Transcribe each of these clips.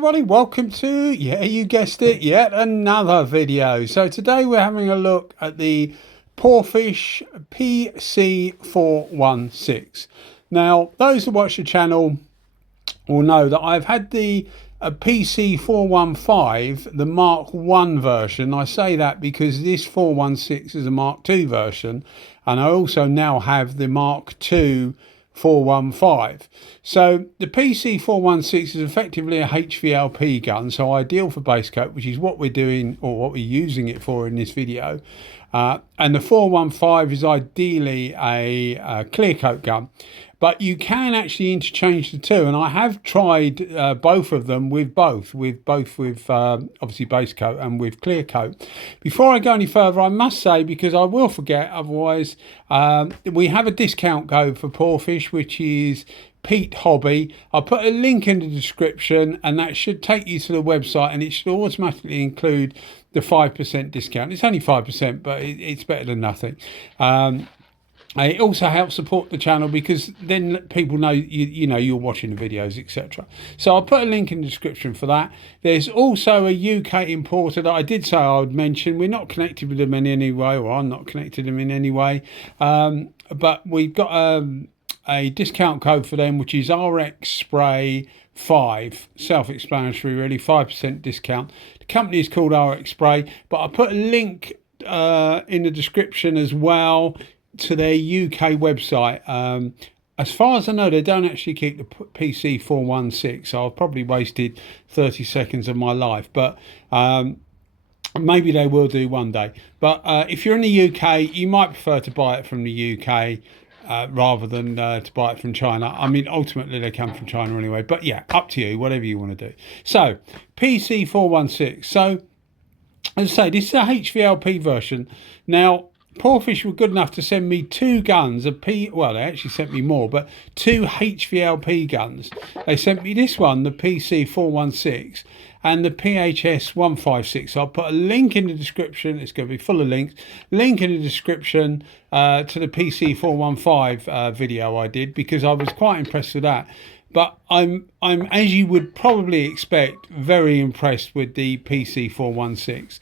everybody, welcome to, yeah, you guessed it, yet another video. So today we're having a look at the Porphis PC416. Now, those who watch the channel will know that I've had the PC415, the Mark 1 version. I say that because this 416 is a Mark 2 version, and I also now have the Mark 2 415. So the PC416 is effectively a HVLP gun, so ideal for base coat, which is what we're doing or what we're using it for in this video. And the 415 is ideally a clear coat gun, but you can actually interchange the two, and I have tried both of them with obviously base coat and with clear coat. Before I go any further, I must say, because I will forget otherwise, we have a discount code for Porphis, which is Pete Hobby. I'll put a link in the description, and that should take you to the website, and it should automatically include the 5% discount. It's only 5%, but it's better than nothing. It also helps support the channel because then people know you know you're watching the videos, etc. So I'll put a link in the description for that. There's also a UK importer that I did say I would mention. We're not connected with them in any way, or I'm not connected with them in any way, but we've got a discount code for them, which is RX Spray 5, self-explanatory really, 5% discount. The company is called RX Spray, but I'll put a link in the description as well to their UK website. As far as I know, they don't actually keep the PC416, so I've probably wasted 30 seconds of my life, but maybe they will do one day. But if you're in the UK, you might prefer to buy it from the UK rather than to buy it from China. I mean, ultimately they come from China anyway, but yeah, up to you, whatever you want to do. So PC416, so as I say, this is a HVLP version. Now Porphis were good enough to send me two guns, well, they actually sent me more, but two HVLP guns. They sent me this one, the PC416, and the PHS156. So I'll put a link in the description. It's going to be full of links. Link in the description to the PC415 video I did, because I was quite impressed with that. But I'm as you would probably expect, very impressed with the PC416.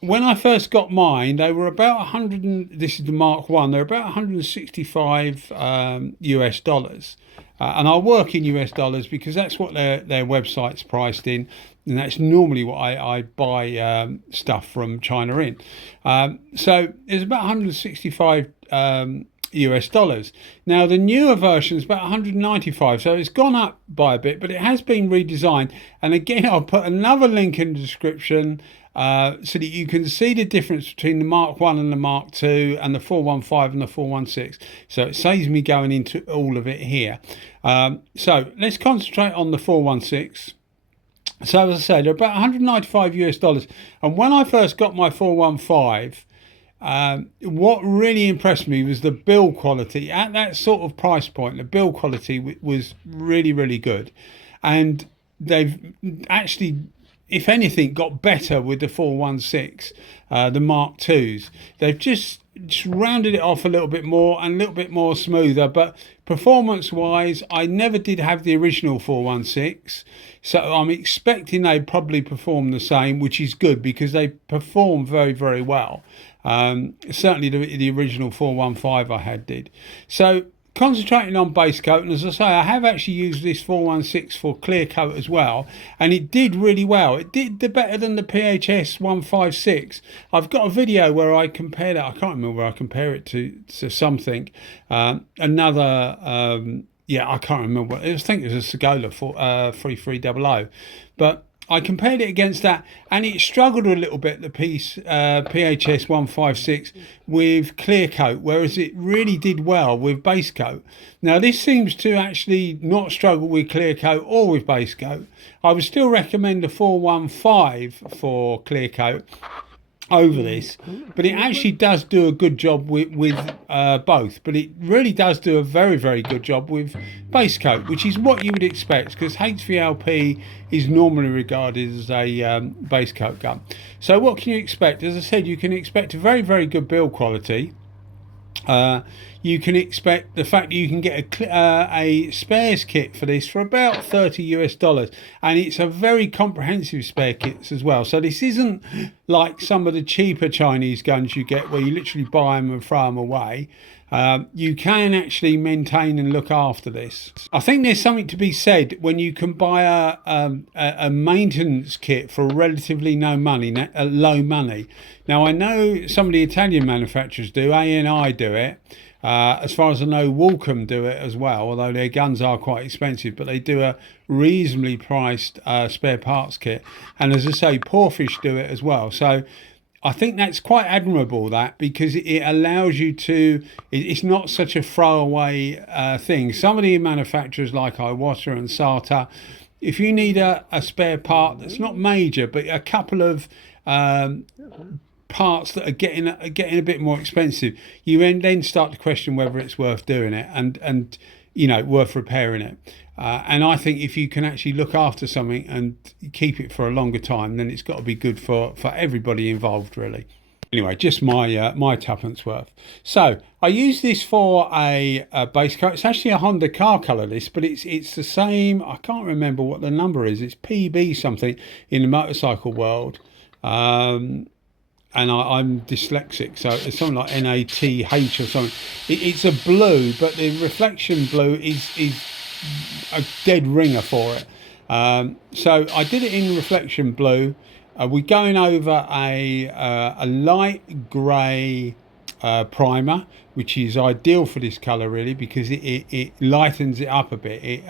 When I first got mine, they were about 100, and this is the Mark 1, they're about 165 US dollars. And I work in US dollars because that's what their website's priced in, and that's normally what I buy stuff from China in. So it's about 165 US dollars. Now the newer version is about 195, so it's gone up by a bit, but it has been redesigned. And again, I'll put another link in the description so that you can see the difference between the Mark 1 and the Mark 2 and the 415 and the 416. So it saves me going into all of it here. So let's concentrate on the 416. So as I said, they're about 195 US dollars. And when I first got my 415, what really impressed me was the build quality. At that sort of price point, the build quality was really, really good. And they've actually, if anything, got better with the 416, the Mark 2s. They've just rounded it off a little bit more and a little bit more smoother. But performance wise, I never did have the original 416, so I'm expecting they probably perform the same, which is good because they perform very, very well. Certainly the original 415 I had did. So concentrating on base coat, and as I say, I have actually used this 416 for clear coat as well, and it did really well. It did better than the PHS 156. I've got a video where I compared it. I can't remember where I compare it to something. Yeah, I can't remember. I think it was a Segola 3300, but I compared it against that, and it struggled a little bit, the PHS 156, with clear coat, whereas it really did well with base coat. Now this seems to actually not struggle with clear coat or with base coat. I would still recommend the 415 for clear coat over this, but it actually does do a good job with both. But it really does do a very, very good job with base coat, which is what you would expect, because HVLP is normally regarded as a base coat gun. So what can you expect? As I said, you can expect a very, very good build quality. you can expect the fact that you can get a spares kit for this for about $30 US, and it's a very comprehensive spare kits as well. So this isn't like some of the cheaper Chinese guns you get where you literally buy them and throw them away. You can actually maintain and look after this. I think there's something to be said when you can buy a maintenance kit for relatively low money. Now I know some of the Italian manufacturers do, ANI do it. As far as I know, Walcom do it as well, although their guns are quite expensive, but they do a reasonably priced spare parts kit. And as I say, Porphis do it as well. So I think that's quite admirable, that, because it allows you to, it's not such a throwaway thing. Some of the manufacturers like Iwata and SATA, if you need a spare part that's not major, but a couple of parts that are getting a bit more expensive, you then start to question whether it's worth doing it and you know, worth repairing it. And I think if you can actually look after something and keep it for a longer time, then it's got to be good for everybody involved, really. Anyway, just my tuppence worth. So I use this for a base coat. It's actually a Honda car colour, this, but it's the same. I can't remember what the number is. It's PB something in the motorcycle world. And I'm dyslexic, so it's something like NATH or something. It's a blue, but the reflection blue is a dead ringer for it. So I did it in reflection blue. We're going over a light grey primer, which is ideal for this colour, really, because it lightens it up a bit.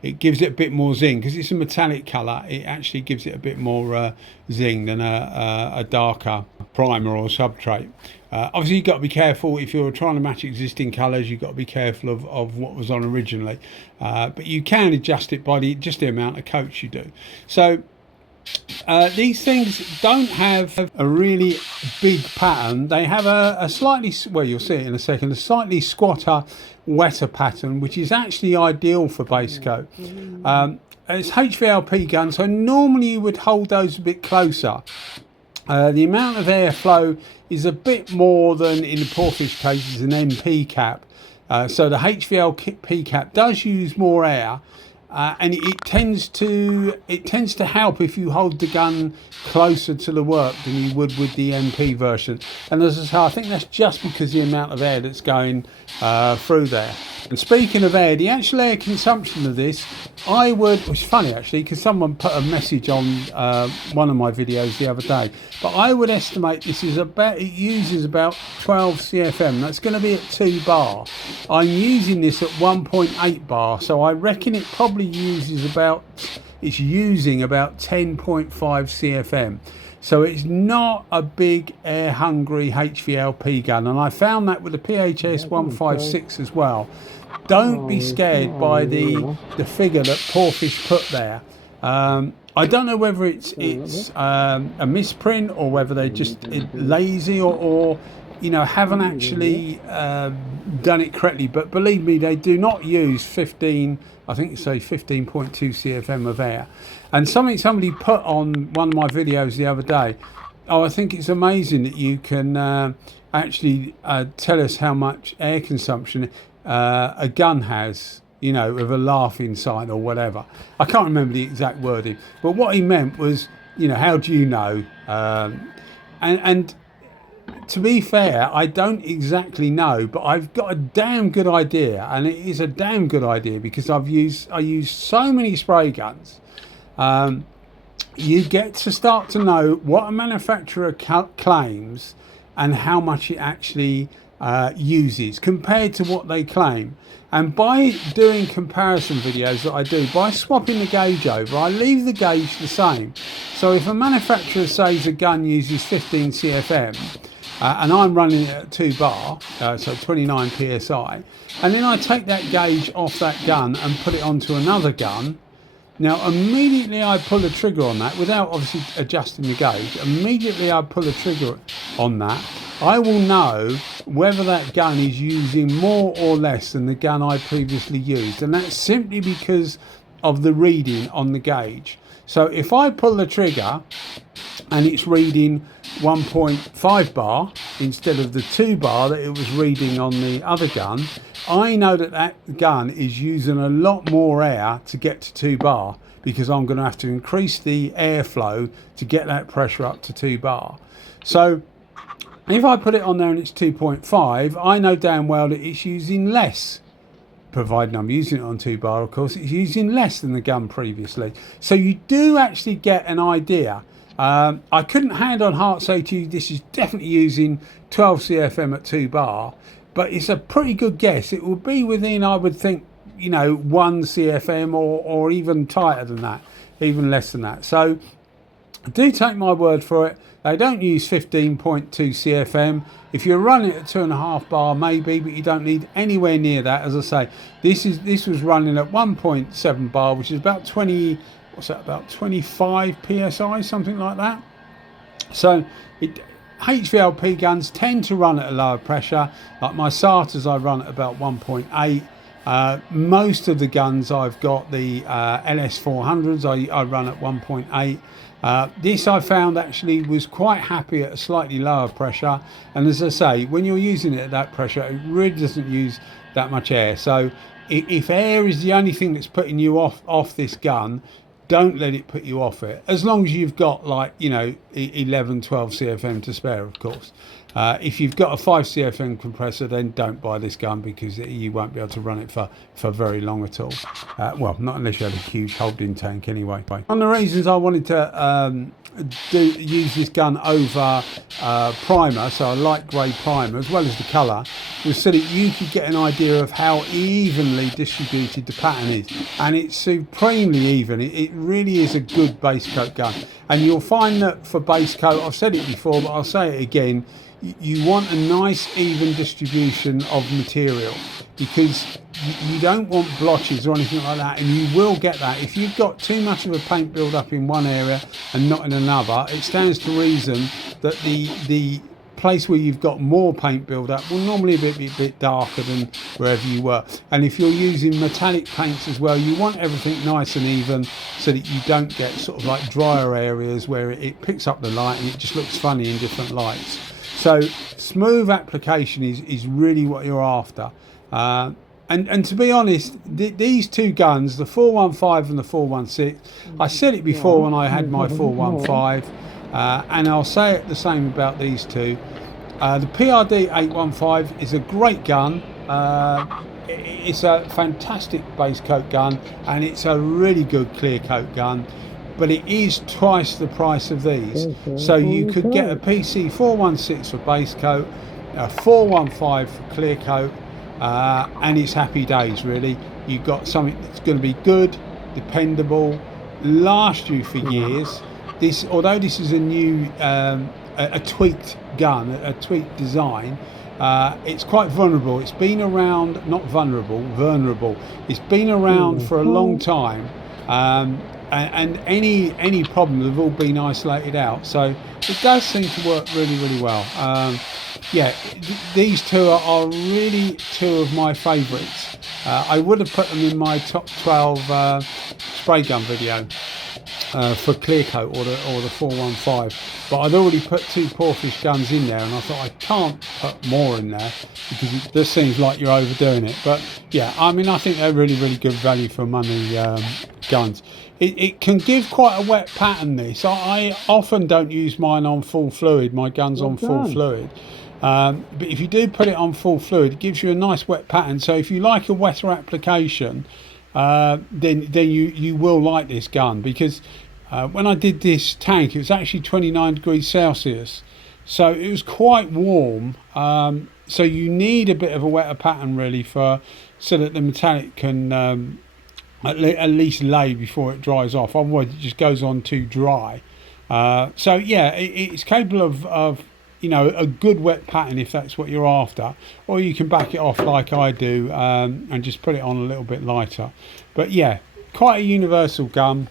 It gives it a bit more zing, because it's a metallic colour. It actually gives it a bit more zing than a darker primer or substrate. Obviously, you've got to be careful if you're trying to match existing colours. You've got to be careful of what was on originally, but you can adjust it by just the amount of coats you do. So these things don't have a really big pattern. They have a slightly, well, you'll see it in a second, a slightly squatter, wetter pattern, which is actually ideal for base coat. It's HVLP gun, so normally you would hold those a bit closer. The amount of airflow is a bit more than in the Porphis case is an MP cap. So the HVLP cap does use more air. And it tends to help if you hold the gun closer to the work than you would with the MP version. And as I say, I think that's just because the amount of air that's going through there. And speaking of air, the actual air consumption of this, it's funny actually, because someone put a message on one of my videos the other day, but I would estimate it uses about 12 CFM. That's going to be at 2 bar. I'm using this at 1.8 bar, so I reckon it probably it's using about 10.5 CFM. So it's not a big air hungry HVLP gun, and I found that with the PHS156 as well. Don't be scared by the figure that Porphis put there. I don't know whether it's a misprint or whether they're just lazy or you know, haven't actually done it correctly. But believe me, they do not use 15, I think it's 15.2 CFM of air. And something somebody put on one of my videos the other day, I think it's amazing that you can actually tell us how much air consumption a gun has, you know, with a laughing sign or whatever. I can't remember the exact wording, but what he meant was, you know, how do you know? And to be fair, I don't exactly know, but I've got a damn good idea, and it is a damn good idea because I use so many spray guns. You get to start to know what a manufacturer claims and how much it actually uses compared to what they claim. And by doing comparison videos that I do, by swapping the gauge over, I leave the gauge the same. So if a manufacturer says a gun uses 15 CFM, and I'm running it at 2 bar, so 29 PSI, and then I take that gauge off that gun and put it onto another gun. Now immediately I pull the trigger on that, without obviously adjusting the gauge, immediately I pull the trigger on that, I will know whether that gun is using more or less than the gun I previously used, and that's simply because of the reading on the gauge. So if I pull the trigger and it's reading 1.5 bar instead of the 2 bar that it was reading on the other gun, I know that that gun is using a lot more air to get to 2 bar, because I'm going to have to increase the airflow to get that pressure up to 2 bar. So if I put it on there and it's 2.5, I know damn well that it's using less, providing I'm using it on 2 bar, of course. It's using less than the gun previously. So you do actually get an idea. I couldn't hand on heart say to you this is definitely using 12 CFM at 2 bar, but it's a pretty good guess. It would be within, I would think, you know, 1 CFM or even tighter than that, even less than that. So do take my word for it. They don't use 15.2 CFM. If you're running at 2.5 bar, maybe, but you don't need anywhere near that. As I say, this was running at 1.7 bar, which is about 20. What's that? About 25 psi, something like that. So HVLP guns tend to run at a lower pressure. Like my SATAs, I run at about 1.8. Most of the guns I've got, the LS400s, I run at 1.8. This I found actually was quite happy at a slightly lower pressure, and as I say, when you're using it at that pressure, it really doesn't use that much air. So if air is the only thing that's putting you off this gun, don't let it put you off it, as long as you've got, like, you know, 11, 12 CFM to spare, of course. If you've got a 5 CFM compressor, then don't buy this gun, because you won't be able to run it for very long at all. Well, not unless you have a huge holding tank anyway. One of the reasons I wanted to use this gun over primer, so a light grey primer as well as the colour, was so that you could get an idea of how evenly distributed the pattern is, and it's supremely even. It really is a good base coat gun, and you'll find that for base coat, I've said it before but I'll say it again, you want a nice even distribution of material, because you don't want blotches or anything like that, and you will get that if you've got too much of a paint build up in one area and not in another. It stands to reason that the place where you've got more paint build up will normally be a bit darker than wherever you were. And if you're using metallic paints as well, you want everything nice and even, so that you don't get sort of like drier areas where it picks up the light and it just looks funny in different lights. So smooth application is really what you're after. And to be honest, these two guns, the 415 and the 416, I said it before when I had my 415, and I'll say it the same about these two. The PRD815 is a great gun. It's a fantastic base coat gun, and it's a really good clear coat gun, but it is twice the price of these. So you could get a PC416 for base coat, a 415 for clear coat, and it's happy days, really. You've got something that's going to be good, dependable, last you for years. Although this is a new, a tweaked gun, a tweaked design, it's quite vulnerable. It's been around, not vulnerable, vulnerable. It's been around for a long time, and any problems have all been isolated out. So it does seem to work really, really well. Yeah, these two are really two of my favourites. I would have put them in my top 12 spray gun video for clear coat or the 415, but I'd already put 2 Porphis guns in there, and I thought I can't put more in there because it just seems like you're overdoing it. But yeah, I mean, I think they're really, really good value for money guns. It can give quite a wet pattern, this. I often don't use mine on full fluid, my gun's on full fluid. But if you do put it on full fluid, it gives you a nice wet pattern. So if you like a wetter application, then you will like this gun, because when I did this tank, it was actually 29 degrees Celsius, so it was quite warm. So you need a bit of a wetter pattern, really, so that the metallic can at least lay before it dries off. Otherwise it just goes on too dry. So yeah, it's capable of you know, a good wet pattern if that's what you're after, or you can back it off like I do, and just put it on a little bit lighter. But yeah, quite a universal gun.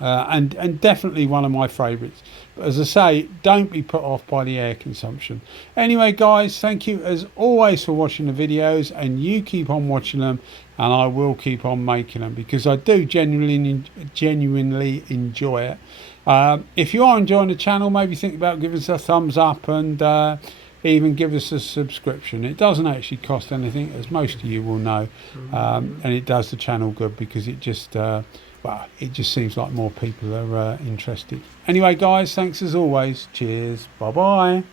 and definitely one of my favourites. But as I say, don't be put off by the air consumption. Anyway, guys, thank you as always for watching the videos, and you keep on watching them, and I will keep on making them because I do genuinely enjoy it. If you are enjoying the channel, maybe think about giving us a thumbs up and even give us a subscription. It doesn't actually cost anything, as most of you will know, and it does the channel good because it just well, it just seems like more people are interested. Anyway, guys, thanks as always. Cheers. Bye bye.